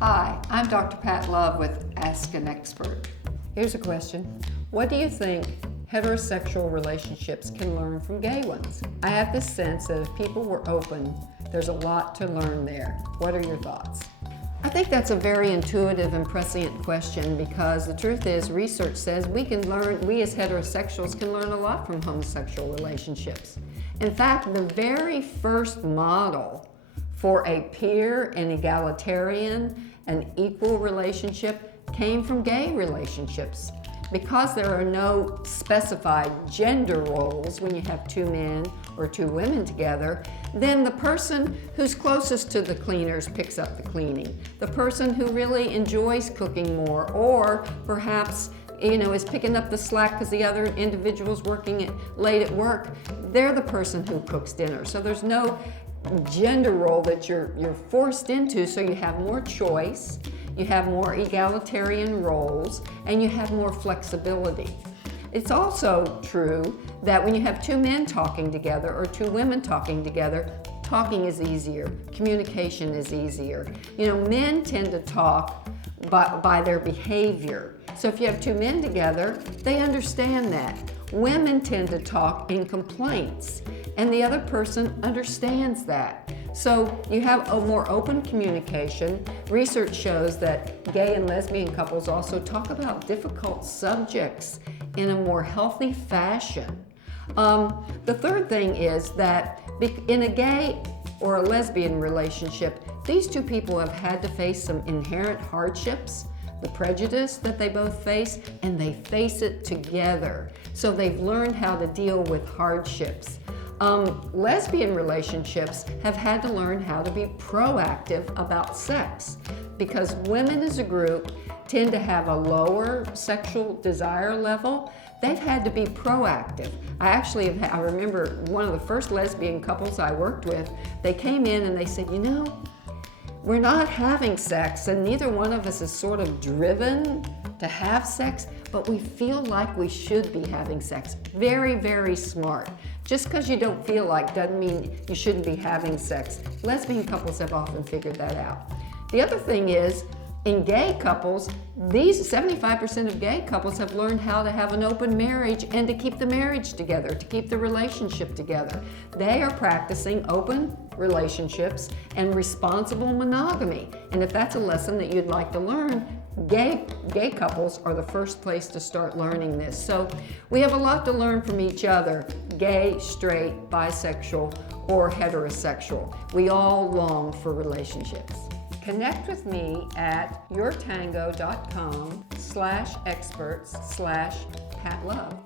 Hi, I'm Dr. Pat Love with Ask an Expert. Here's a question. What do you think heterosexual relationships can learn from gay ones? I have this sense that if people were open, there's a lot to learn there. What are your thoughts? I think that's a very intuitive and prescient question because the truth is research says we as heterosexuals can learn a lot from homosexual relationships. In fact, the very first model for a peer and egalitarian and equal relationship came from gay relationships. Because there are no specified gender roles when you have two men or two women together, then the person who's closest to the cleaners picks up the cleaning. The person who really enjoys cooking more, or perhaps is picking up the slack because the other individual's working late at work, they're the person who cooks dinner. So there's no gender role that you're forced into, so you have more choice. You have more egalitarian roles, and you have more flexibility. It's also true that when you have two men talking together or two women talking together, talking is easier, communication is easier. Men tend to talk by their behavior. So if you have two men together, they understand that. Women tend to talk in complaints, and the other person understands that. So you have a more open communication. Research shows that gay and lesbian couples also talk about difficult subjects in a more healthy fashion. The third thing is that in a gay or a lesbian relationship, these two people have had to face some inherent hardships, the prejudice that they both face, and they face it together. So they've learned how to deal with hardships. Lesbian relationships have had to learn how to be proactive about sex because women as a group tend to have a lower sexual desire level. They've had to be proactive. I remember one of the first lesbian couples I worked with, they came in and they said, we're not having sex and neither one of us is sort of driven to have sex, but we feel like we should be having sex. Very, very smart. Just because you don't feel like doesn't mean you shouldn't be having sex. Lesbian couples have often figured that out. The other thing is, in gay couples, 75% of gay couples have learned how to have an open marriage and to keep the marriage together, to keep the relationship together. They are practicing open relationships and responsible monogamy. And if that's a lesson that you'd like to learn, gay couples are the first place to start learning this. So we have a lot to learn from each other, gay, straight, bisexual, or heterosexual. We all long for relationships. Connect with me at yourtango.com/experts/PatLove.